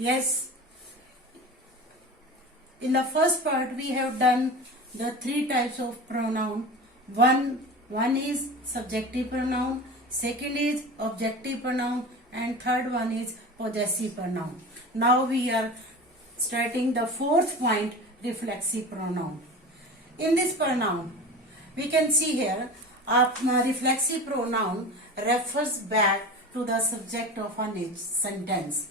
Yes, in the first part we have done the three types of pronoun. One is subjective pronoun, second is objective pronoun, and third one is possessive pronoun. Now we are starting the fourth point, reflexive pronoun. In this pronoun, we can see here, reflexive pronoun refers back to the subject of a sentence.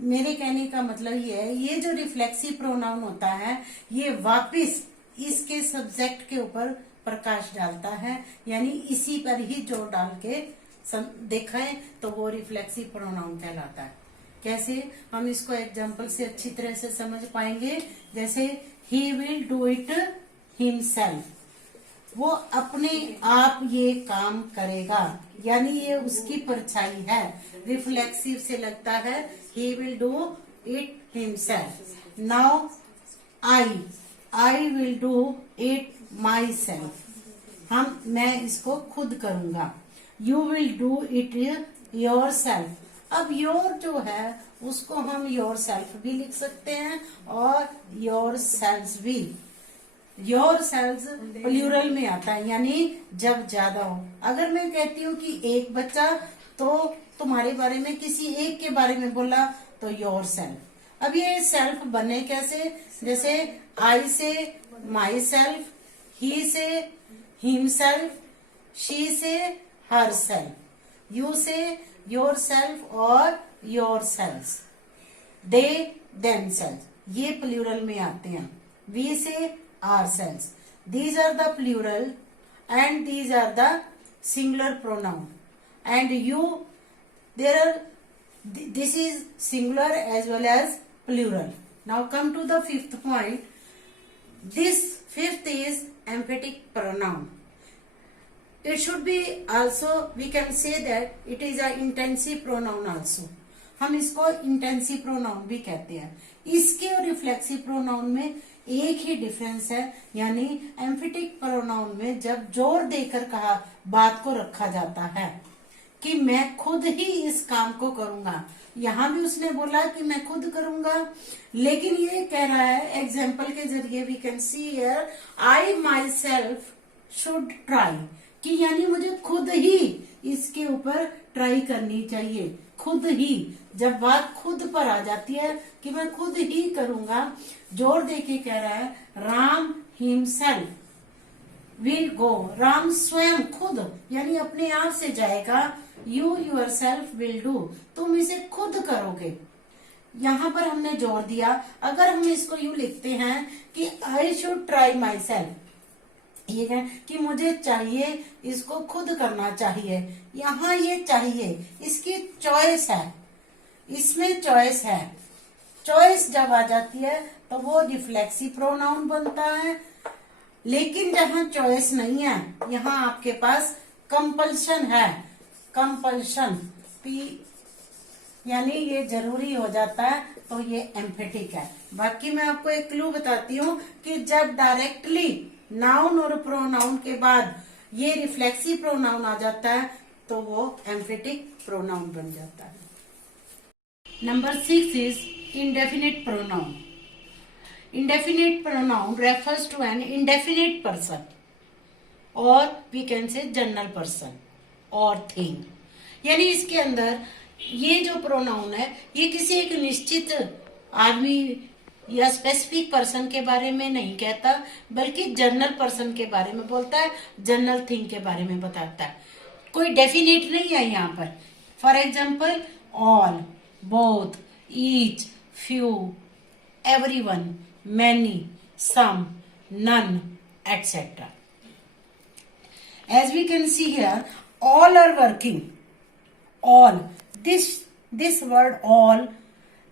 मेरे कहने का मतलब ये है, ये जो reflexive pronoun होता है ये वापस इसके सब्जेक्ट के ऊपर प्रकाश डालता है, यानी इसी पर ही जोर डाल के देखें तो वो रिफ्लेक्सिव प्रोनाउन कहलाता है। कैसे, हम इसको एग्जांपल से अच्छी तरह से समझ पाएंगे। जैसे he will do it himself, वो अपने आप ये काम करेगा, यानी ये उसकी परछाई है। रिफ्लेक्सिव से लगता है he will do it himself. Now I will do it myself. मैं इसको खुद करूंगा। You will do it yourself. अब your जो है उसको हम yourself भी लिख सकते हैं और yourselves भी। yourselves प्लूरल में आता है, यानी जब ज्यादा हो। अगर मैं कहती हूँ कि एक बच्चा, तो तुम्हारे बारे में किसी एक के बारे में बोला तो योर सेल्फ। अब ये सेल्फ बने कैसे, जैसे आई से माई सेल्फ, ही से him self, she say herself, you say yourself और yourself, they themselves, ये प्लूरल में आते हैं। We say ourselves, these are the plural and these are the singular pronoun, and you, this is singular as well as plural. Now come to the fifth point. This fifth is emphatic pronoun. It should be also, we can say that it is a intensive pronoun also. हम इसको intensive pronoun भी कहते हैं। इसके और reflexive pronoun में एक ही difference है, यानी emphatic pronoun में जब जोर देकर कहा बात को रखा जाता है कि मैं खुद ही इस काम को करूंगा। यहां भी उसने बोला कि मैं खुद करूंगा, लेकिन ये कह रहा है एग्जाम्पल के जरिए we can see here I myself should try, कि यानी मुझे खुद ही इसके ऊपर ट्राई करनी चाहिए। खुद ही, जब बात खुद पर आ जाती है कि मैं खुद ही करूंगा, जोर देके कह रहा है Ram himself will go, Ram स्वयं खुद यानी अपने आप से जाएगा। You yourself will do, तुम इसे खुद करोगे। यहां पर हमने जोर दिया। अगर हम इसको यूं लिखते हैं कि I should try my self, ये है कि मुझे चाहिए, इसको खुद करना चाहिए। यहाँ ये चाहिए, इसकी चॉइस है, इसमें चॉइस है। चॉइस जब आ जाती है तो वो रिफ्लेक्सिव प्रोनाउन बनता है। लेकिन जहां चॉइस नहीं है, यहाँ आपके पास कंपल्शन है। कंपल्शन पी यानी ये जरूरी हो जाता है, तो ये एम्फेटिक है। बाकी मैं आपको एक क्लू बताती हूँ कि जब डायरेक्टली नाउन और प्रोनाउन के बाद ये रिफ्लेक्सिव प्रोनाउन आ जाता है तो वो एम्फेटिक प्रोनाउन बन जाता है। Number 6 is indefinite pronoun. Indefinite pronoun refers to an indefinite person, or we can say general person or thing. यानी इसके अंदर ये जो प्रोनाउन है ये किसी एक निश्चित आदमी या स्पेसिफिक पर्सन के बारे में नहीं कहता, बल्कि जनरल पर्सन के बारे में बोलता है, जनरल थिंग के बारे में बताता है। कोई डेफिनेट नहीं है यहाँ पर। For example all, both, each, few, everyone, many, some, none, etc. As we can see here, all are working. All, this word all,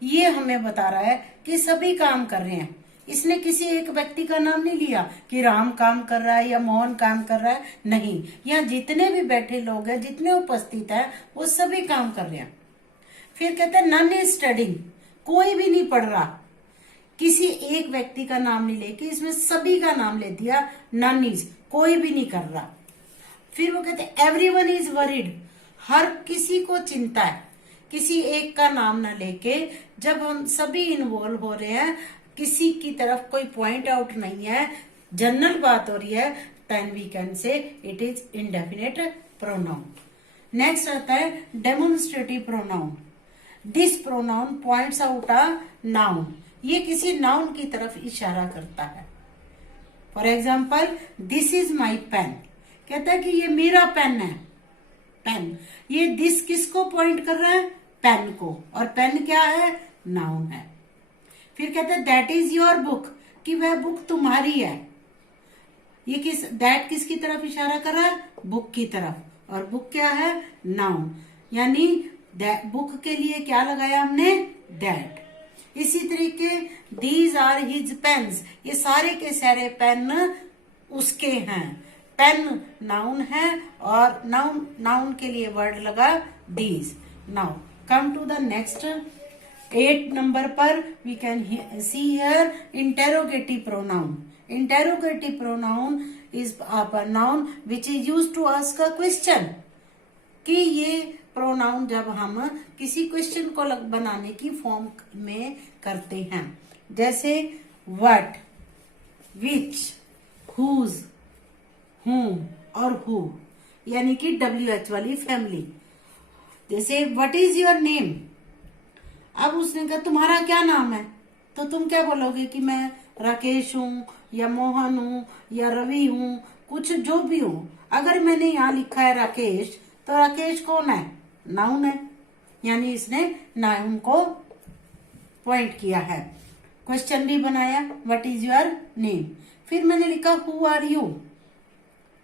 ये हमें बता रहा है कि सभी काम कर रहे हैं। इसने किसी एक व्यक्ति का नाम नहीं लिया कि राम काम कर रहा है या मोहन काम कर रहा है, नहीं। यहाँ जितने भी बैठे लोग हैं, जितने उपस्थित हैं, वो सभी काम कर रहे हैं। फिर कहते हैं none is studying, कोई भी नहीं पढ़ रहा। किसी एक व्यक्ति का नाम नहीं लेके इसमें सभी का नाम ले दिया, नन इज, कोई भी नहीं कर रहा। फिर वो कहते हैं एवरीवन इज वरीड, हर किसी को चिंता है। किसी एक का नाम ना लेके, जब हम सभी इन्वॉल्व हो रहे हैं, किसी की तरफ कोई पॉइंट आउट नहीं है, जनरल बात हो रही है, then we can say it is indefinite pronoun. Next आता है demonstrative pronoun. This pronoun points out a noun, ये किसी नाउन की तरफ इशारा करता है। For example, this is my pen, कहता है कि ये मेरा पेन है, पेन। ये दिस किसको पॉइंट कर रहा है? पेन को, और पेन क्या है? नाउन है। फिर कहता है दैट इज योर बुक, कि वह बुक तुम्हारी है। ये दैट किसकी तरफ इशारा कर रहा है? बुक की तरफ, और बुक क्या है? नाउन। यानी बुक के लिए क्या लगाया हमने? दैट। इसी तरीके दीज आर हिज पेन्स, ये सारे के सारे पेन उसके हैं। पेन नाउन है, और नाउन के लिए वर्ड लगा these. Now come to the next 8 number पर we can see here interrogative pronoun. Interrogative pronoun is a pronoun which is used to ask a question, कि ये प्रोनाउन जब हम किसी क्वेश्चन को बनाने की फॉर्म में करते हैं, जैसे व्हाट, विच, हुज, whom और who, यानी कि WH वाली फैमिली। जैसे व्हाट इज योर नेम, अब उसने कहा तुम्हारा क्या नाम है, तो तुम क्या बोलोगे कि मैं राकेश हूँ, या मोहन हूँ, या रवि हूँ, कुछ जो भी हूँ। अगर मैंने यहाँ लिखा है राकेश, तो राकेश कौन है? नाउन है, यानी इसने नाउन को पॉइंट किया है। क्वेश्चन भी बनाया, व्हाट इज योर नेम। फिर मैंने लिखा हु आर यू,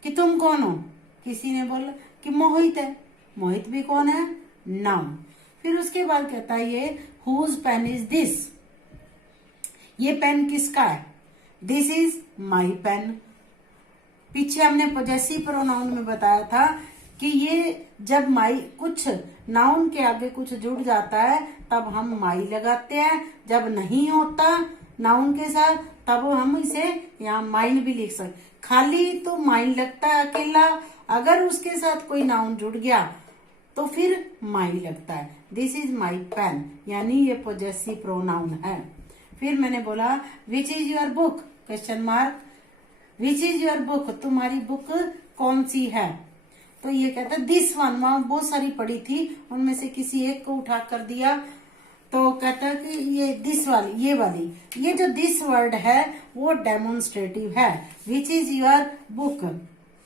कि तुम कौन हो। किसी ने बोला कि मोहित है, मोहित भी कौन है? नाउन। फिर उसके बाद कहता है ये हुज पेन इज दिस, ये पेन किसका है? This is my pen. पीछे हमने पॉजेसिव प्रोनाउन में बताया था कि ये जब माई, कुछ नाउन के आगे कुछ जुड़ जाता है तब हम माई लगाते हैं, जब नहीं होता नाउन के साथ तब हम इसे यहाँ माइन भी लिख सकते। खाली तो माइन लगता है अकेला, अगर उसके साथ कोई नाउन जुड़ गया तो फिर माई लगता है। दिस इज माई पेन, यानी ये पॉजेसिव प्रोनाउन है। फिर मैंने बोला which is your book, question mark, which is your book, तुम्हारी बुक कौन सी है। तो ये कहता है दिस वन, वहां बहुत सारी पड़ी थी, उनमें से किसी एक को उठा कर दिया, तो कहता है कि ये दिस वाली, ये वाली। ये जो दिस वर्ड है वो डेमोन्स्ट्रेटिव है। विच इज योर बुक,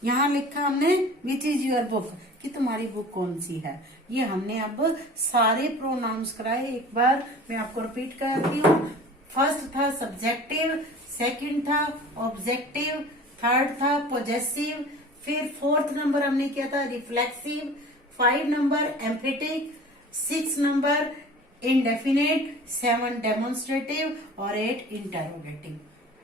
यहाँ लिखा हमने विच इज योर बुक, कि तुम्हारी बुक कौन सी है। ये हमने अब सारे प्रोनाउंस कराए। एक बार मैं आपको रिपीट कराती हूँ। फर्स्ट था सब्जेक्टिव, सेकंड था ऑब्जेक्टिव, थर्ड था पॉजेसिव, फिर फोर्थ नंबर हमने किया था reflexive, 5 number emphatic, 6 number indefinite, 7 demonstrative और 8 इंटेरोगेटिव।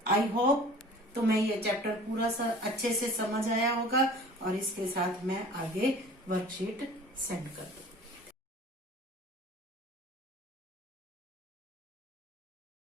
आई होप तुम्हें ये चैप्टर पूरा अच्छे से समझ आया होगा, और इसके साथ मैं आगे वर्कशीट सेंड कर दूँ।